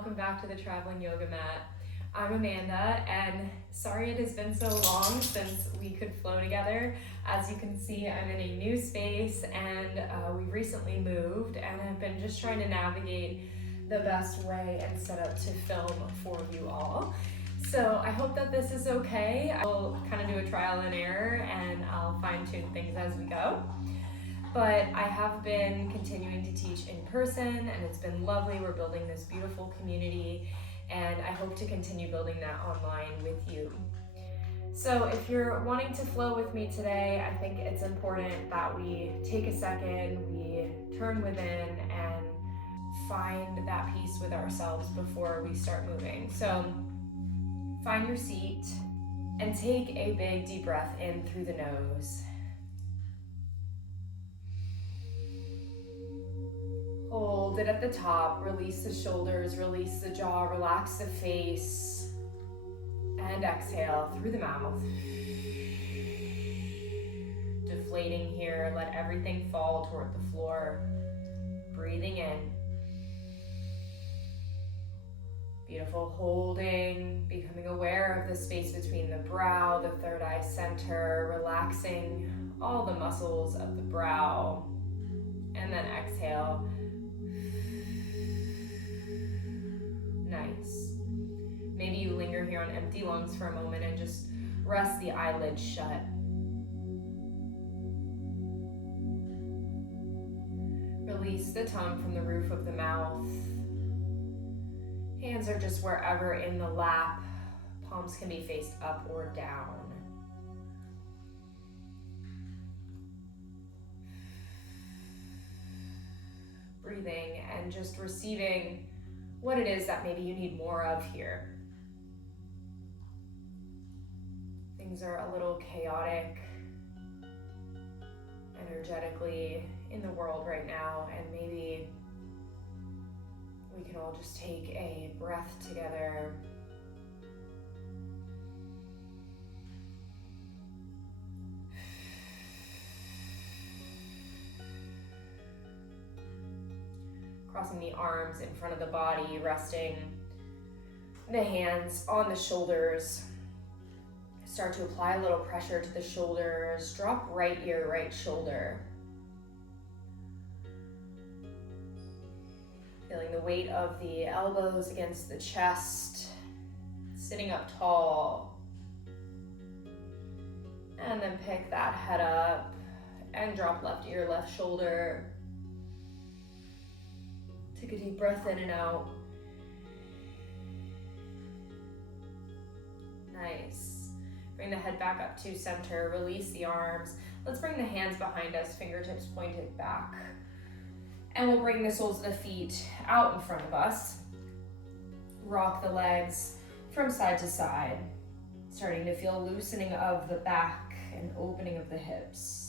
welcome back to the Traveling Yoga Mat. I'm Amanda, and sorry it has been so long since we could flow together. As you can see, I'm in a new space, and we recently moved, and I've been just trying to navigate the best way and set up to film for you all. So I hope that this is okay. I'll kind of do a trial and error, and I'll fine-tune things as we go. But I have been continuing to teach in person, and it's been lovely. We're building this beautiful community, and I hope to continue building that online with you. So if you're wanting to flow with me today, I think it's important that we take a second, we turn within and find that peace with ourselves before we start moving. So find your seat and take a big deep breath in through the nose. Hold it at the top, release the shoulders, release the jaw, relax the face, and exhale through the mouth. Deflating here, let everything fall toward the floor. Breathing in. Beautiful, holding, becoming aware of the space between the brow, the third eye center, relaxing all the muscles of the brow, and then exhale. Nice. Maybe you linger here on empty lungs for a moment and just rest the eyelids shut. Release the tongue from the roof of the mouth. Hands are just wherever in the lap. Palms can be faced up or down. Breathing and just receiving what it is that maybe you need more of here. Things are a little chaotic energetically in the world right now, and maybe we can all just take a breath together. Crossing the arms in front of the body, resting the hands on the shoulders. Start to apply a little pressure to the shoulders. Drop right ear, right shoulder. Feeling the weight of the elbows against the chest. Sitting up tall. And then pick that head up and drop left ear, left shoulder. Take a deep breath in and out. Nice. Bring the head back up to center. Release the arms. Let's bring the hands behind us, fingertips pointed back. And we'll bring the soles of the feet out in front of us. Rock the legs from side to side. Starting to feel loosening of the back and opening of the hips.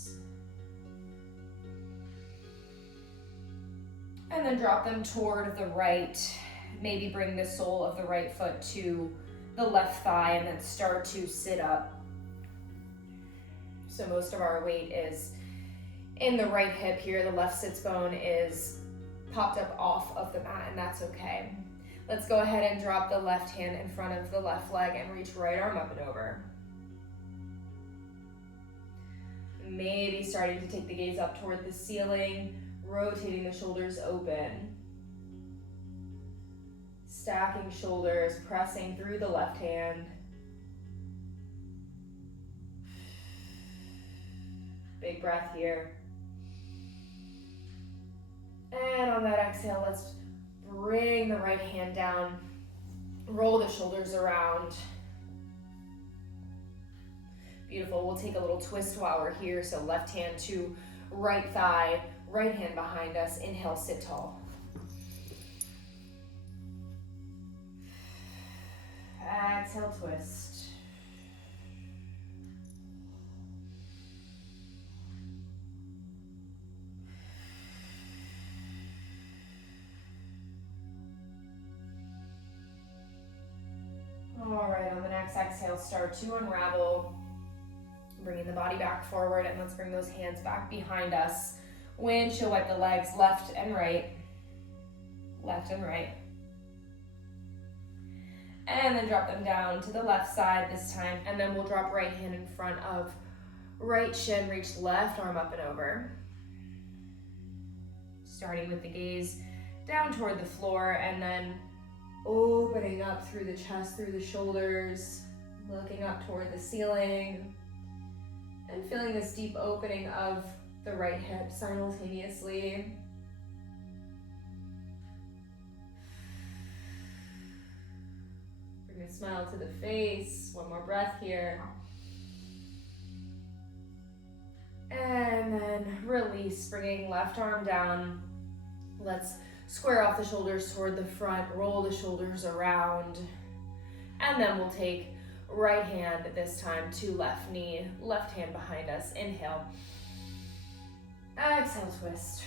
And then drop them toward the right. Maybe bring the sole of the right foot to the left thigh and then start to sit up. So most of our weight is in the right hip here. The left sits bone is popped up off of the mat, and that's okay. Let's go ahead and drop the left hand in front of the left leg and reach right arm up and over. Maybe starting to take the gaze up toward the ceiling. Rotating the shoulders open. Stacking shoulders, pressing through the left hand. Big breath here. And on that exhale, let's bring the right hand down. Roll the shoulders around. Beautiful. We'll take a little twist while we're here. So left hand to right thigh. Right hand behind us. Inhale, sit tall. Exhale, twist. All right, on the next exhale, start to unravel. Bringing the body back forward, and let's bring those hands back behind us. Windshield wipe the legs left and right. Left and right. And then drop them down to the left side this time. And then we'll drop right hand in front of right shin, reach left arm up and over. Starting with the gaze down toward the floor and then opening up through the chest, through the shoulders, looking up toward the ceiling, and feeling this deep opening of the right hip simultaneously. Bring a smile to the face. One more breath here. And then release, bringing left arm down. Let's square off the shoulders toward the front, roll the shoulders around. And then we'll take right hand this time to left knee, left hand behind us. Inhale. Exhale, twist.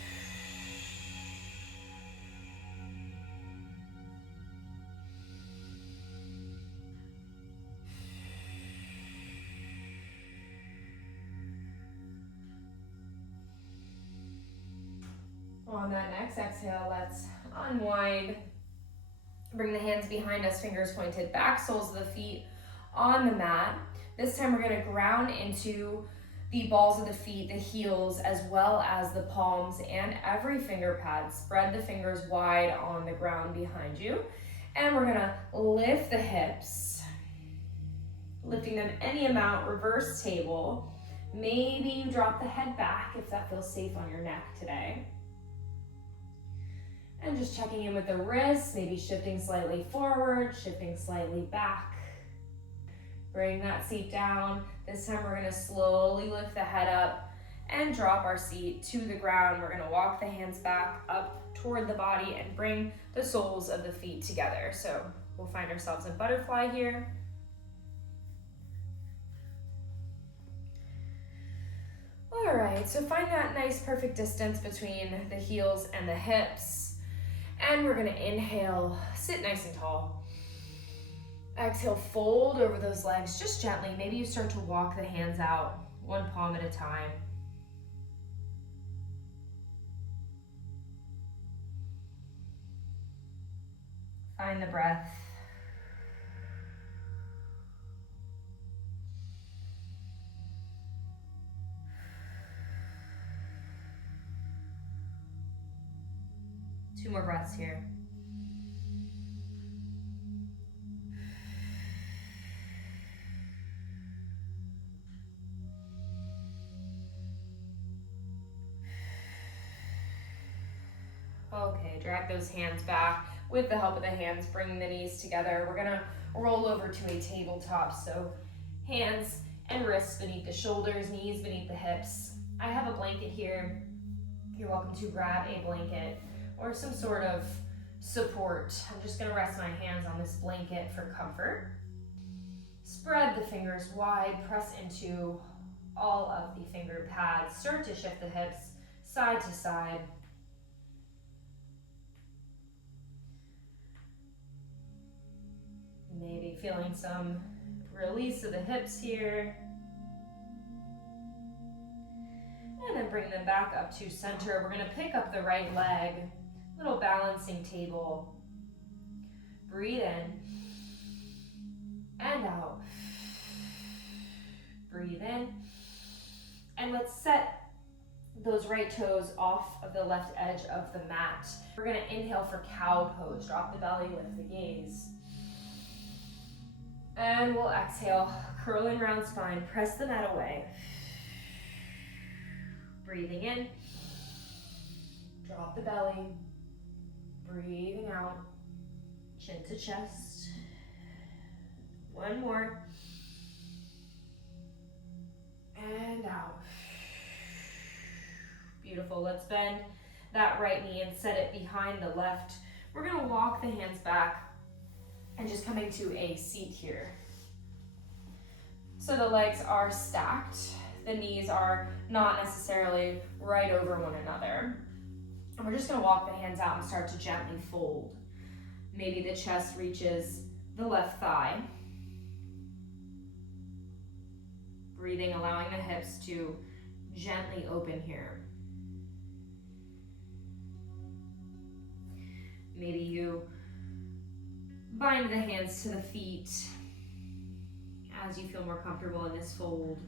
On that next exhale, let's unwind. Bring the hands behind us, fingers pointed back, soles of the feet on the mat. This time we're going to ground into the balls of the feet, the heels, as well as the palms and every finger pad. Spread the fingers wide on the ground behind you. And we're going to lift the hips, lifting them any amount, reverse table. Maybe you drop the head back if that feels safe on your neck today. And just checking in with the wrists, maybe shifting slightly forward, shifting slightly back. Bring that seat down. This time we're gonna slowly lift the head up and drop our seat to the ground. We're gonna walk the hands back up toward the body and bring the soles of the feet together. So we'll find ourselves in butterfly here. All right, so find that nice perfect distance between the heels and the hips. And we're gonna inhale, sit nice and tall. Exhale, fold over those legs just gently. Maybe you start to walk the hands out, one palm at a time. Find the breath. Two more breaths here. Okay, drag those hands back. With the help of the hands, bring the knees together. We're gonna roll over to a tabletop. So hands and wrists beneath the shoulders, knees beneath the hips. I have a blanket here. You're welcome to grab a blanket or some sort of support. I'm just gonna rest my hands on this blanket for comfort. Spread the fingers wide, press into all of the finger pads. Start to shift the hips side to side. Maybe feeling some release of the hips here. And then bring them back up to center. We're gonna pick up the right leg, little balancing table. Breathe in and out. Breathe in. And let's set those right toes off of the left edge of the mat. We're gonna inhale for cow pose. Drop the belly, lift the gaze. And we'll exhale, curl in round spine, press the mat away. Breathing in, drop the belly, breathing out, chin to chest. One more. And out. Beautiful, let's bend that right knee and set it behind the left. We're gonna walk the hands back and just coming to a seat here. So the legs are stacked. The knees are not necessarily right over one another. And we're just gonna walk the hands out and start to gently fold. Maybe the chest reaches the left thigh. Breathing, allowing the hips to gently open here. Maybe you bind the hands to the feet as you feel more comfortable in this fold.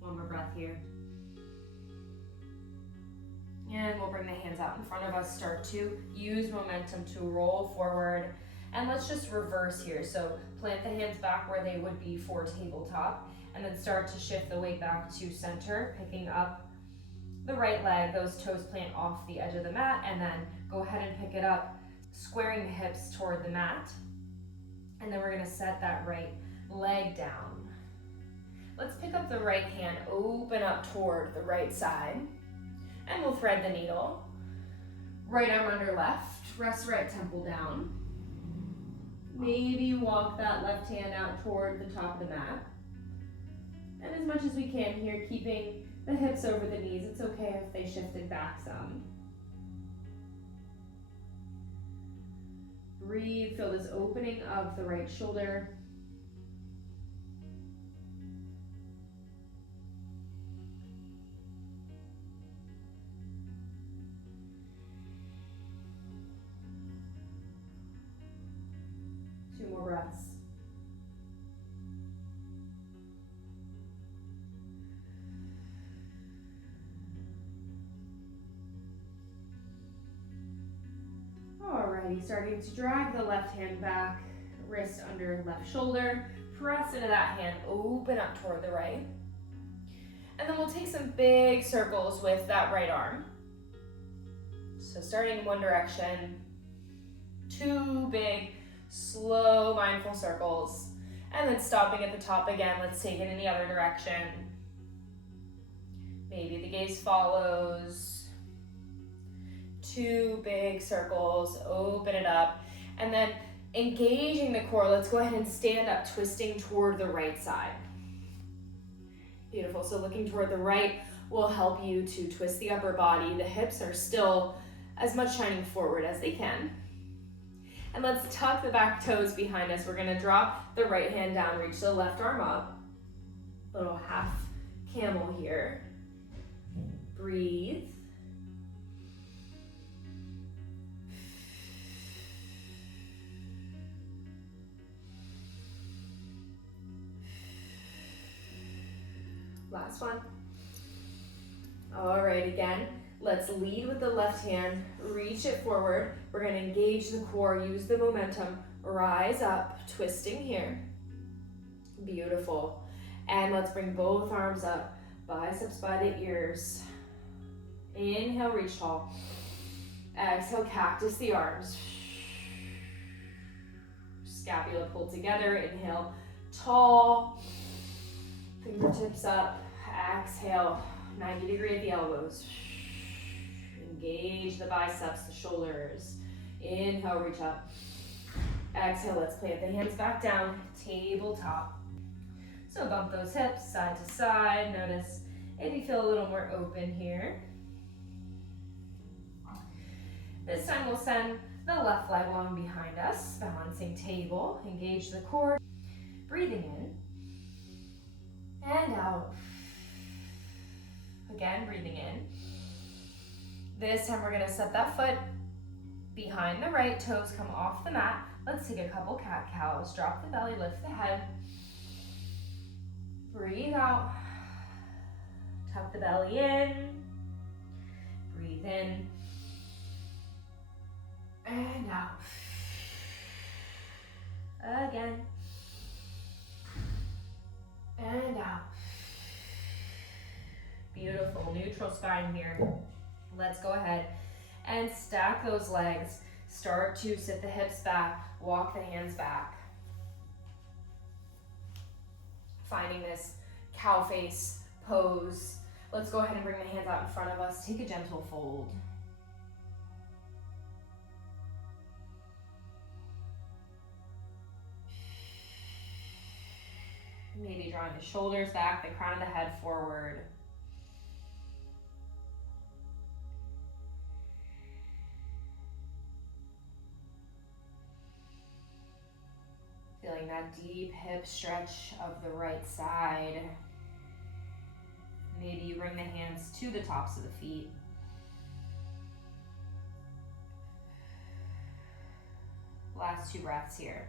One more breath here. And we'll bring the hands out in front of us. Start to use momentum to roll forward. And let's just reverse here. So plant the hands back where they would be for tabletop. And then start to shift the weight back to center, picking up the right leg. Those toes plant off the edge of the mat. And then go ahead and pick it up, squaring the hips toward the mat. And then we're gonna set that right leg down. Let's pick up the right hand, open up toward the right side. And we'll thread the needle. Right arm under left, rest right temple down. Maybe walk that left hand out toward the top of the mat. And as much as we can here, keeping the hips over the knees. It's okay if they shifted back some. Breathe, feel this opening of the right shoulder. Two more breaths. Alrighty, starting to drag the left hand back, wrist under left shoulder, press into that hand, open up toward the right. And then we'll take some big circles with that right arm. So starting in one direction, two big, slow, mindful circles, and then stopping at the top again. Let's take it in the other direction. Maybe the gaze follows. Two big circles, open it up, and then engaging the core. Let's go ahead and stand up, twisting toward the right side. Beautiful, so looking toward the right will help you to twist the upper body. The hips are still as much shining forward as they can. And let's tuck the back toes behind us. We're gonna drop the right hand down, reach the left arm up. Little half camel here. Breathe. Last one. All right, again, let's lead with the left hand, reach it forward. We're gonna engage the core, use the momentum, rise up, twisting here. Beautiful. And let's bring both arms up, biceps by the ears. Inhale, reach tall. Exhale, cactus the arms. Scapula pulled together, inhale, tall. Fingertips up, exhale, 90 degree at the elbows. Engage the biceps, the shoulders. Inhale, reach up. Exhale, let's plant the hands back down, tabletop. So bump those hips side to side. Notice if you feel a little more open here. This time we'll send the left leg long behind us, balancing table. Engage the core, breathing in. And out. Again, breathing in. This time we're gonna set that foot behind the right, toes come off the mat. Let's take a couple cat-cows. Drop the belly, lift the head. Breathe out. Tuck the belly in. Breathe in. And out. Again. And out. Beautiful, neutral spine here. Let's go ahead and stack those legs. Start to sit the hips back, walk the hands back. Finding this cow face pose. Let's go ahead and bring the hands out in front of us. Take a gentle fold. Maybe drawing the shoulders back, the crown of the head forward. Feeling that deep hip stretch of the right side. Maybe you bring the hands to the tops of the feet. Last 2 breaths here.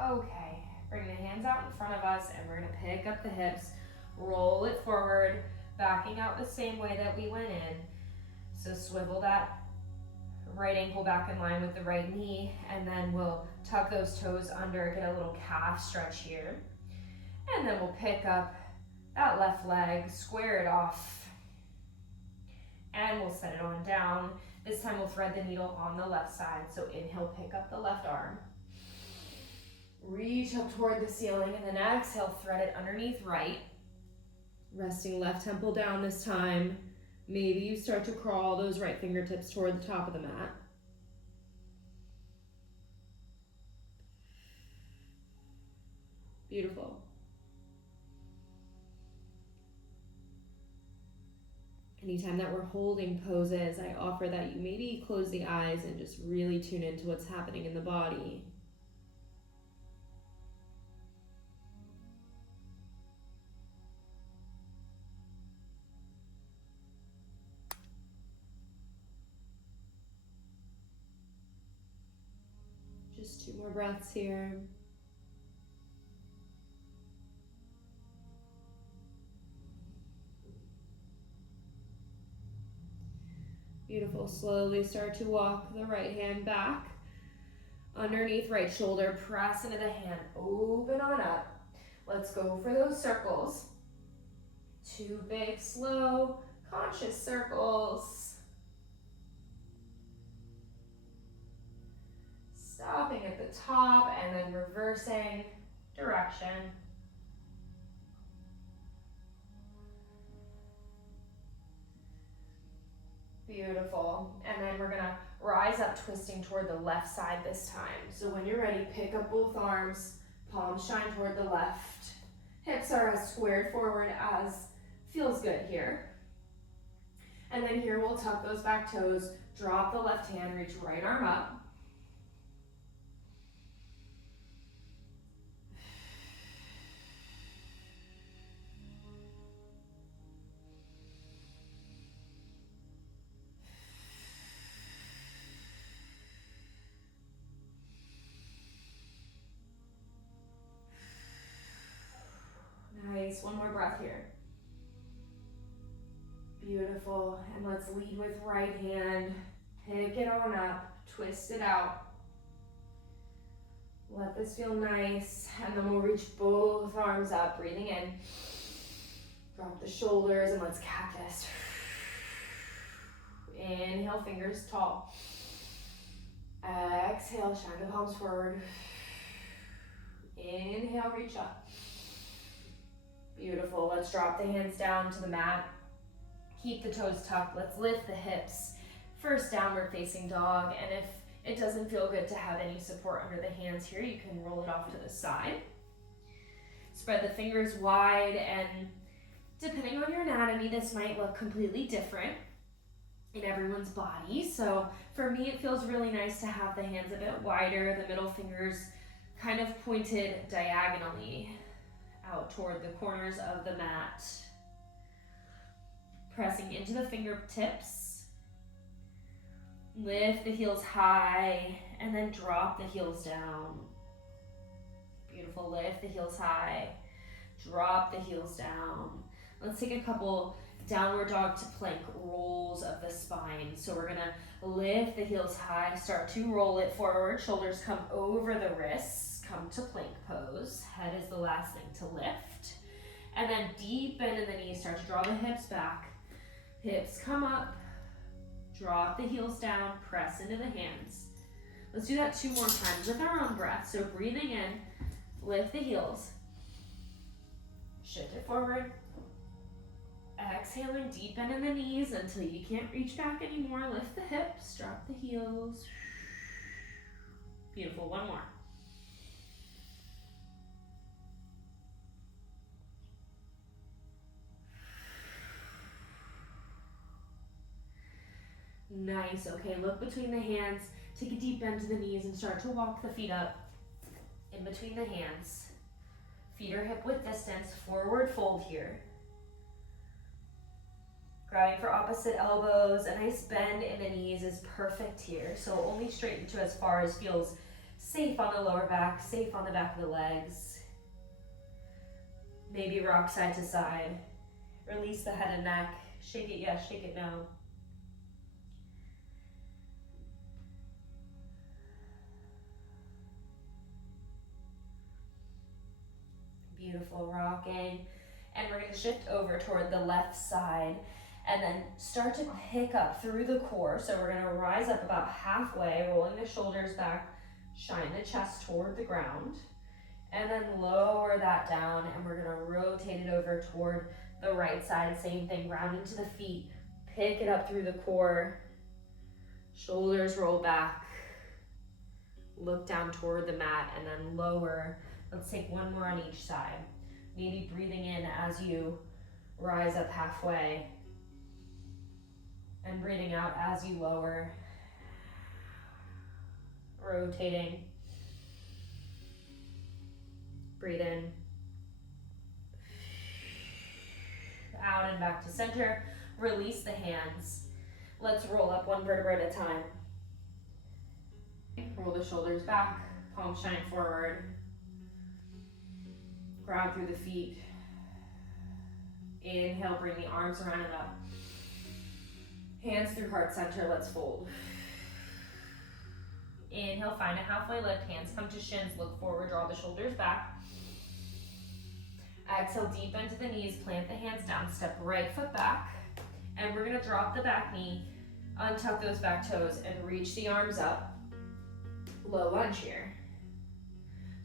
Okay, bring the hands out in front of us and we're gonna pick up the hips, roll it forward, backing out the same way that we went in. So swivel that right ankle back in line with the right knee, and then we'll tuck those toes under, get a little calf stretch here. And then we'll pick up that left leg, square it off, and we'll set it on down. This time we'll thread the needle on the left side. So inhale, pick up the left arm. Reach up toward the ceiling, and then exhale, thread it underneath right. Resting left temple down this time. Maybe you start to crawl those right fingertips toward the top of the mat. Beautiful. Anytime that we're holding poses, I offer that you maybe close the eyes and just really tune into what's happening in the body. Just 2 more breaths here. Beautiful. Slowly start to walk the right hand back. Underneath right shoulder, press into the hand, open on up. Let's go for those circles. 2 big, slow, conscious circles. Stopping at the top and then reversing direction. Beautiful. And then we're gonna rise up, twisting toward the left side this time. So when you're ready, pick up both arms, palms shine toward the left. Hips are as squared forward as feels good here. And then here we'll tuck those back toes, drop the left hand, reach right arm up. Nice, 1 more breath here. Beautiful, and let's lead with right hand. Pick it on up, twist it out. Let this feel nice, and then we'll reach both arms up, breathing in. Drop the shoulders, and let's cactus. Inhale, fingers tall. Exhale, shine the palms forward. Inhale, reach up. Beautiful. Let's drop the hands down to the mat. Keep the toes tucked. Let's lift the hips. First downward facing dog. And if it doesn't feel good to have any support under the hands here, you can roll it off to the side. Spread the fingers wide, and depending on your anatomy, this might look completely different in everyone's body. So for me, it feels really nice to have the hands a bit wider, the middle fingers kind of pointed diagonally out toward the corners of the mat. Pressing into the fingertips. Lift the heels high and then drop the heels down. Beautiful. Lift the heels high. Drop the heels down. Let's take a couple downward dog to plank rolls of the spine. So we're gonna lift the heels high, start to roll it forward. Shoulders come over the wrists. Come to plank pose. Head is the last thing to lift. And then deepen in the knees. Start to draw the hips back. Hips come up. Drop the heels down. Press into the hands. Let's do that 2 more times with our own breath. So breathing in, lift the heels. Shift it forward. Exhaling, deepen in the knees until you can't reach back anymore. Lift the hips, drop the heels. Beautiful. 1 more. Nice, okay, look between the hands, take a deep bend to the knees and start to walk the feet up in between the hands. Feet are hip width distance, forward fold here. Grabbing for opposite elbows, a nice bend in the knees is perfect here. So only straighten to as far as feels safe on the lower back, safe on the back of the legs. Maybe rock side to side. Release the head and neck. Shake it yes, shake it no. Beautiful, rocking. And we're gonna shift over toward the left side and then start to pick up through the core. So we're gonna rise up about halfway, rolling the shoulders back, shine the chest toward the ground, and then lower that down, and we're gonna rotate it over toward the right side. Same thing, ground into the feet, pick it up through the core, shoulders roll back, look down toward the mat, and then lower. Let's take one more on each side. Maybe breathing in as you rise up halfway, and breathing out as you lower. Rotating. Breathe in. Out and back to center. Release the hands. Let's roll up one vertebra at a time. Roll the shoulders back, palms shine forward. Ground through the feet. Inhale, bring the arms around and up. Hands through heart center, let's fold. Inhale, find a halfway lift, hands come to shins, look forward, draw the shoulders back. Exhale, deep into the knees, plant the hands down, step right foot back. And we're gonna drop the back knee, untuck those back toes, and reach the arms up. Low lunge here.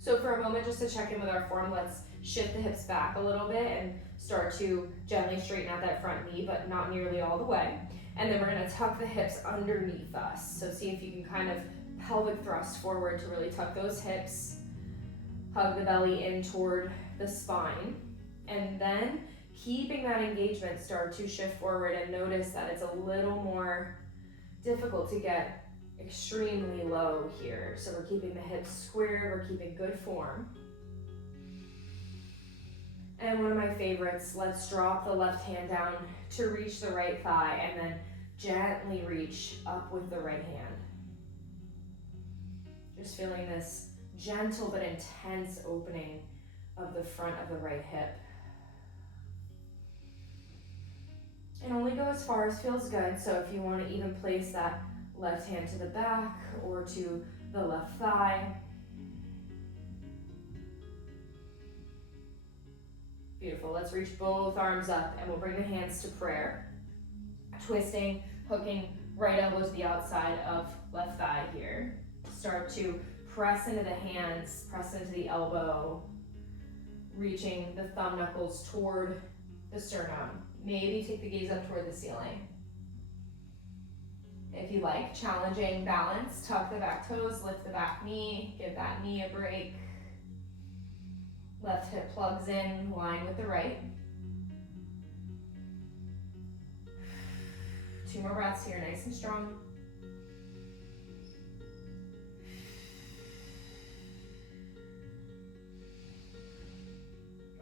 So for a moment, just to check in with our form, let's shift the hips back a little bit and start to gently straighten out that front knee, but not nearly all the way. And then we're gonna tuck the hips underneath us. So see if you can kind of pelvic thrust forward to really tuck those hips. Hug the belly in toward the spine. And then keeping that engagement, start to shift forward and notice that it's a little more difficult to get extremely low here. So we're keeping the hips square, we're keeping good form. And one of my favorites, let's drop the left hand down to reach the right thigh and then gently reach up with the right hand. Just feeling this gentle but intense opening of the front of the right hip. And only go as far as feels good. So if you want to even place that left hand to the back or to the left thigh. Beautiful, let's reach both arms up and we'll bring the hands to prayer. Twisting, hooking right elbow to the outside of left thigh here. Start to press into the hands, press into the elbow, reaching the thumb knuckles toward the sternum. Maybe take the gaze up toward the ceiling. If you like, challenging balance, tuck the back toes, lift the back knee, give that knee a break. Left hip plugs in, line with the right. 2 more breaths here, nice and strong.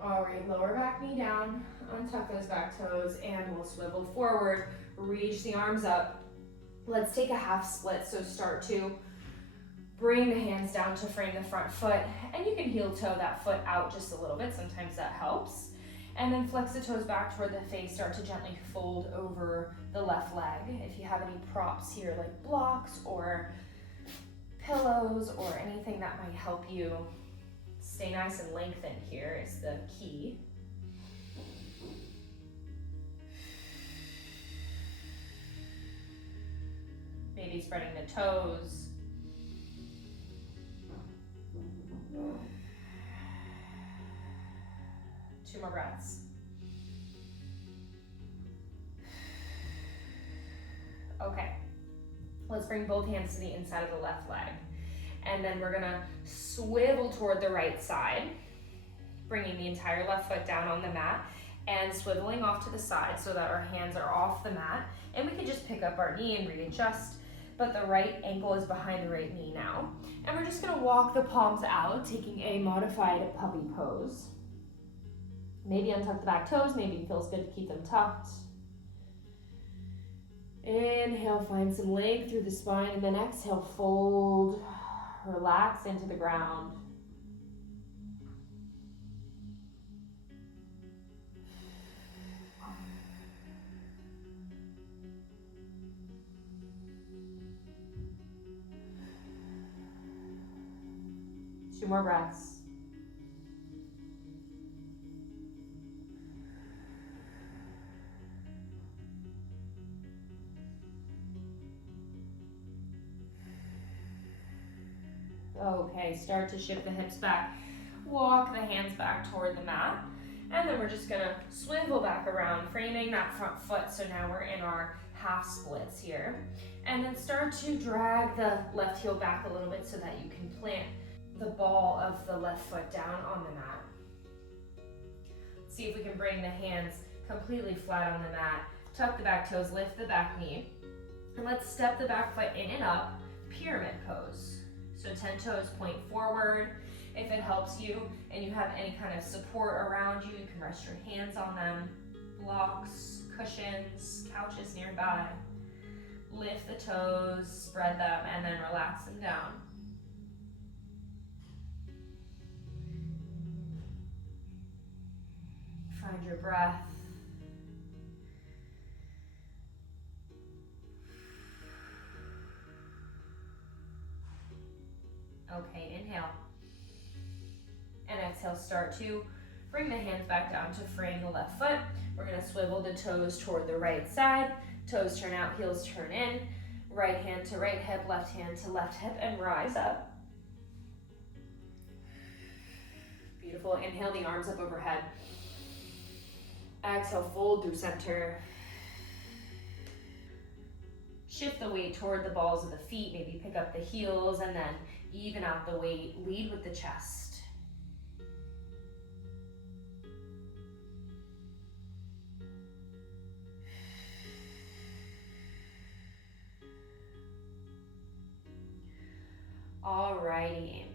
All right, lower back knee down, untuck those back toes, and we'll swivel forward, reach the arms up. Let's take a half split, so start to bring the hands down to frame the front foot, and you can heel toe that foot out just a little bit, sometimes that helps. And then flex the toes back toward the face, start to gently fold over the left leg. If you have any props here, like blocks or pillows or anything that might help you stay nice and lengthened here is the key. Maybe spreading the toes. 2 more breaths. Okay, let's bring both hands to the inside of the left leg. And then we're gonna swivel toward the right side, bringing the entire left foot down on the mat. and swiveling off to the side so that our hands are off the mat, and we can just pick up our knee and readjust, but the right ankle is behind the right knee now. And we're just gonna walk the palms out, taking a modified puppy pose. Maybe untuck the back toes, maybe it feels good to keep them tucked. Inhale, find some length through the spine, and then exhale, fold, relax into the ground. Two more breaths. Okay, start to shift the hips back. Walk the hands back toward the mat. And then we're just gonna swivel back around, framing that front foot. So now we're in our half splits here. And then start to drag the left heel back a little bit so that you can plant the ball of the left foot down on the mat. See if we can bring the hands completely flat on the mat. Tuck the back toes, lift the back knee. And let's step the back foot in and up, pyramid pose. So 10 toes point forward. If it helps you and you have any kind of support around you, you can rest your hands on them. Blocks, cushions, couches nearby. Lift the toes, spread them, and then relax them down. Find your breath. Okay, inhale. And exhale, start to bring the hands back down to frame the left foot. We're gonna swivel the toes toward the right side. Toes turn out, heels turn in. Right hand to right hip, left hand to left hip, and rise up. Beautiful, inhale the arms up overhead. Exhale, fold through center. Shift the weight toward the balls of the feet, maybe pick up the heels, and then even out the weight, lead with the chest. Alrighty,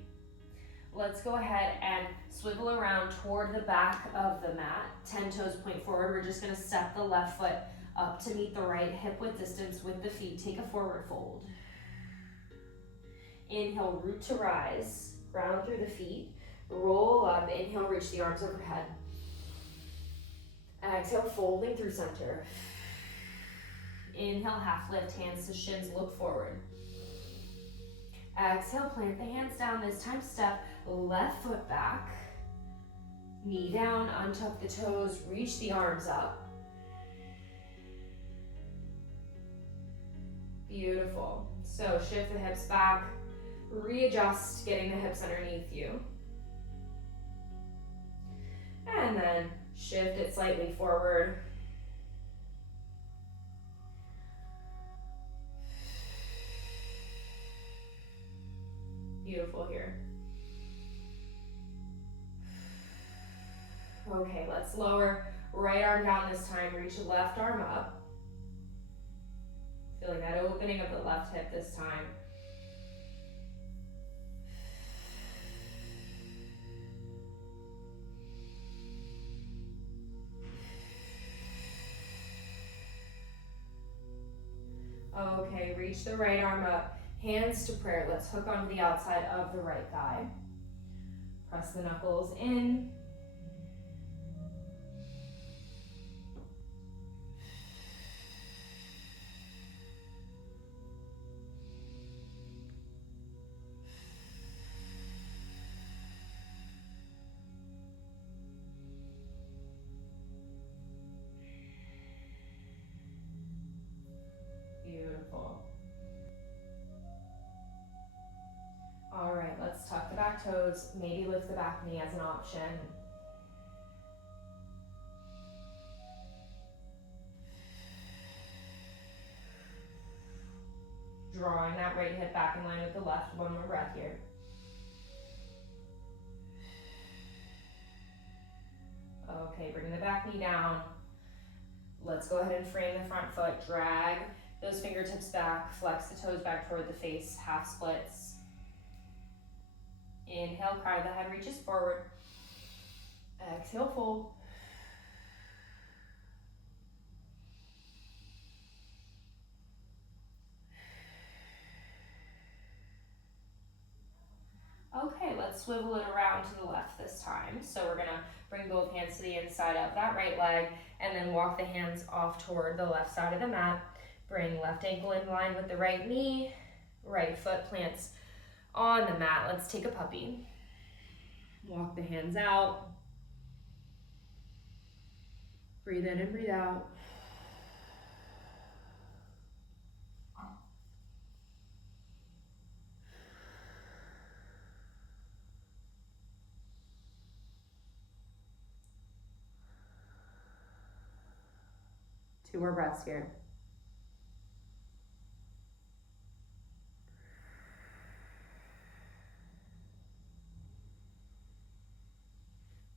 let's go ahead and swivel around toward the back of the mat. 10 toes point forward. We're just gonna step the left foot up to meet the right hip width distance with the feet. Take a forward fold. Inhale, root to rise, ground through the feet. Roll up, inhale, reach the arms overhead. Exhale, folding through center. Inhale, half lift, hands to shins, look forward. Exhale, plant the hands down. This time, step left foot back. Knee down, untuck the toes, reach the arms up. Beautiful. So shift the hips back, readjust, getting the hips underneath you. And then shift it slightly forward. Beautiful here. Okay, let's lower. Right arm down this time, reach the left arm up. Feeling that opening of the left hip this time. Okay, reach the right arm up. Hands to prayer. Let's hook onto the outside of the right thigh. Press the knuckles in. Beautiful. All right, let's tuck the back toes, maybe lift the back knee as an option. Drawing that right hip back in line with the left. One more breath here. Okay, bring the back knee down. Let's go ahead and frame the front foot. Drag those fingertips back, flex the toes back toward the face, half splits. Inhale, crown of the head reaches forward. Exhale, fold. Okay, let's swivel it around to the left this time. So we're gonna bring both hands to the inside of that right leg and then walk the hands off toward the left side of the mat. Bring left ankle in line with the right knee, right foot plants on the mat. Let's take a puppy. Walk the hands out. Breathe in and breathe out. Two more breaths here.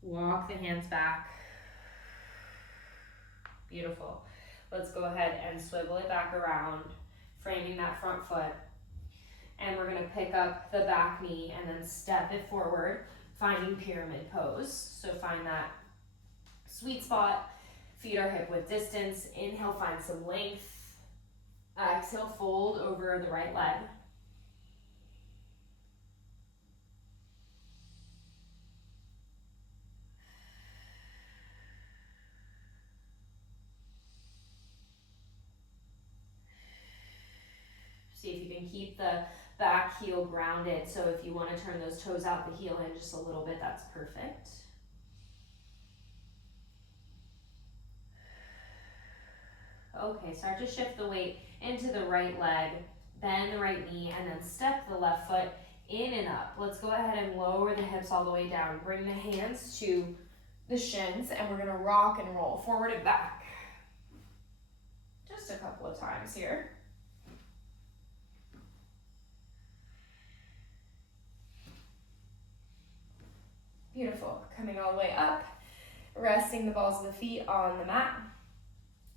Walk the hands back. Beautiful. Let's go ahead and swivel it back around, framing that front foot. And we're gonna pick up the back knee and then step it forward, finding pyramid pose. So find that sweet spot, feet are hip width distance. Inhale, find some length. Exhale, fold over the right leg. See if you can keep the back heel grounded. So if you want to turn those toes out the heel in just a little bit, that's perfect. Okay, start to shift the weight into the right leg, bend the right knee, and then step the left foot in and up. Let's go ahead and lower the hips all the way down. Bring the hands to the shins, and we're gonna rock and roll forward and back. Just a couple of times here. Beautiful. Coming all the way up, resting the balls of the feet on the mat.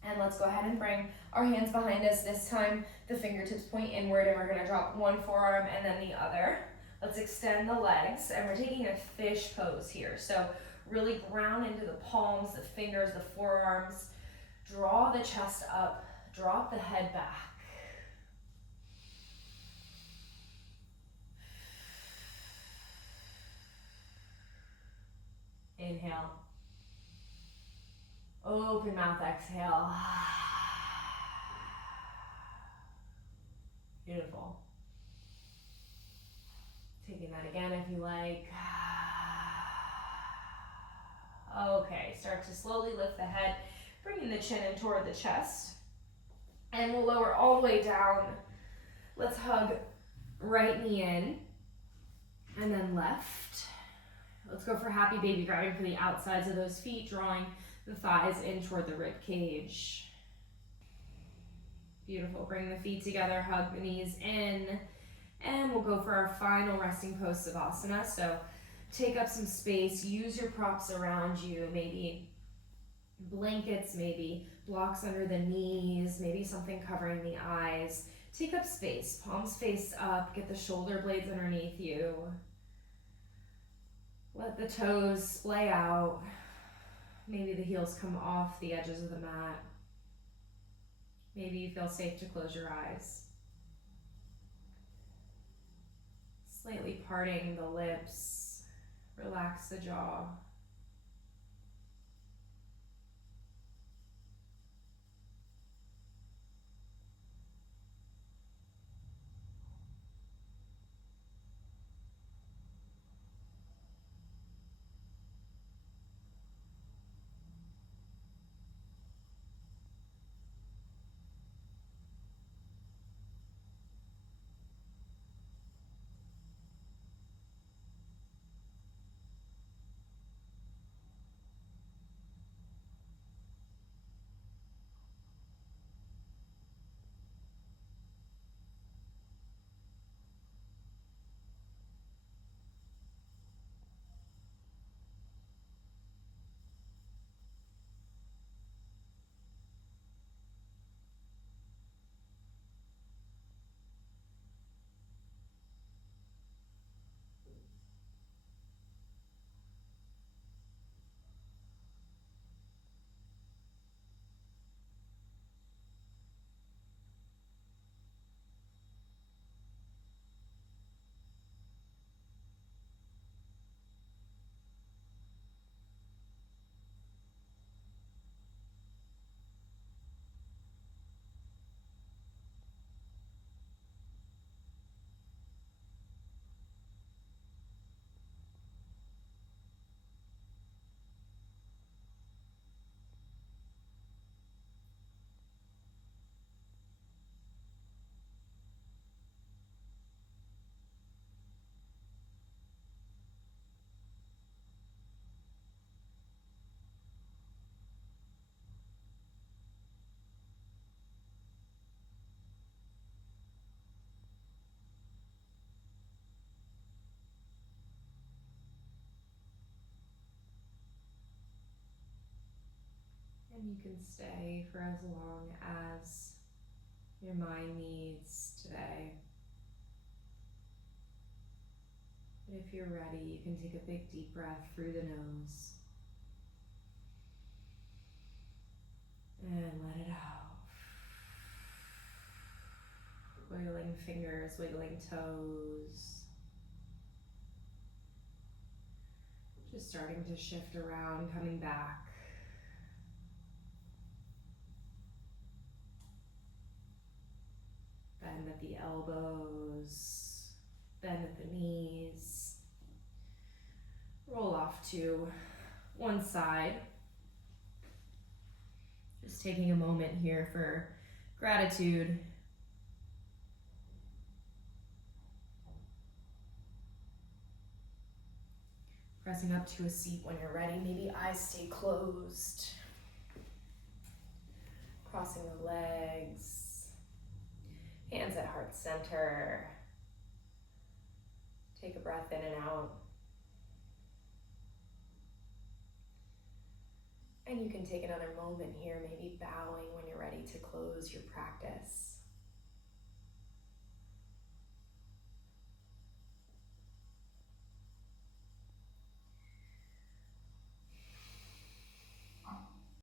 And let's go ahead and bring our hands behind us. This time, the fingertips point inward, and we're gonna drop one forearm and then the other. Let's extend the legs, and we're taking a fish pose here. So really ground into the palms, the fingers, the forearms. Draw the chest up, drop the head back. Inhale. Open mouth, exhale. Beautiful. Taking that again if you like. Okay, start to slowly lift the head, bringing the chin in toward the chest. And we'll lower all the way down. Let's hug right knee in, and then left. Let's go for happy baby, grabbing for the outsides of those feet, drawing the thighs in toward the rib cage. Beautiful. Bring the feet together, hug the knees in, and we'll go for our final resting pose, Savasana. So take up some space, use your props around you, maybe blankets, maybe blocks under the knees, maybe something covering the eyes. Take up space, palms face up, get the shoulder blades underneath you. Let the toes splay out. Maybe the heels come off the edges of the mat. Maybe you feel safe to close your eyes. Slightly parting the lips, relax the jaw. And you can stay for as long as your mind needs today. But if you're ready, you can take a big deep breath through the nose. And let it out. Wiggling fingers, wiggling toes. Just starting to shift around, coming back. Bend at the elbows, bend at the knees. Roll off to one side. Just taking a moment here for gratitude. Pressing up to a seat when you're ready. Maybe eyes stay closed. Crossing the legs. Hands at heart center. Take a breath in and out. And you can take another moment here, maybe bowing when you're ready to close your practice.